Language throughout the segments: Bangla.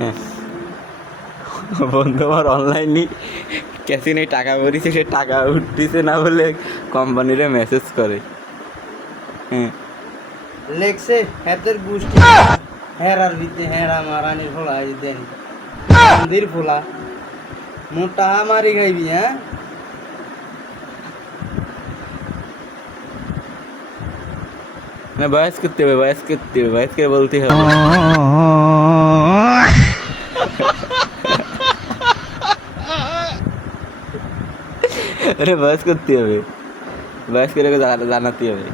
হ্যাঁ বন্ধু আমার অনলাইনে ক্যাসিনে টাকা ভরিছে, সে টাকা উঠতেছে না বলে কোম্পানিরে মেসেজ করে। হ্যাঁ লেখছে হাতের গোষ্ঠী হেরার ভিতরে হেরা মারানি ফোলা দেন মন্দির ফোলা মোটা মারি খাইবি। হ্যাঁ না বয়স করতে হবে, বয়স করতে হবে, বয়স করে বলতে হবে। আরে বয়স করতে হবে, বয়স করে জানাতে হবে।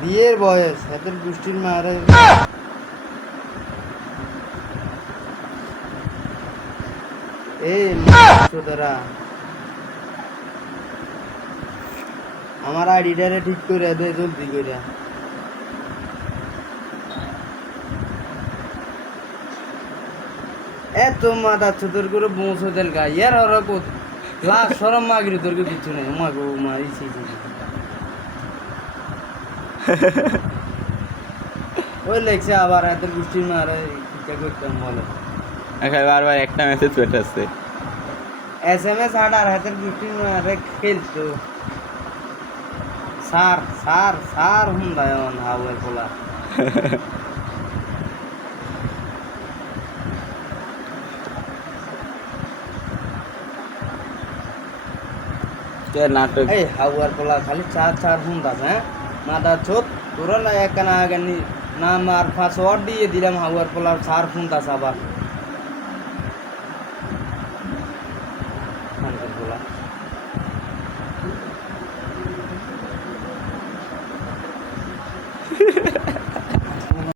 বিয়ের বয়স হাতের গোষ্ঠীর মারে এই ছোটরা আমার আইডিটারে ঠিক করে দে জলদি করে। এত মাথা ছোটর করে বংশ তেল গাই ইয়ার ওরা কত লাশ সরম মাগরি তোর কিছু নেই মাগো মারিছি ওই লেগছে আবার হাতের গোষ্ঠীর মারে কি করতাম বলো। এখন বারবার একটা মেসেজ পাঠাচ্ছে, SMS আর হাতের গোষ্ঠীর মারে খেলতো সার সার সার হুন্দায়ন হাওয়ার পোলা। নাটক। এই হাওয়ার পোলা খালি চার চার হুন্দাস। হ্যাঁ মাথা ছোট তোরা না একখানা আগে নাম আর পাসওয়ার্ড দিয়ে দিলাম হাওয়ার পোলার চার হুন্দাস আবার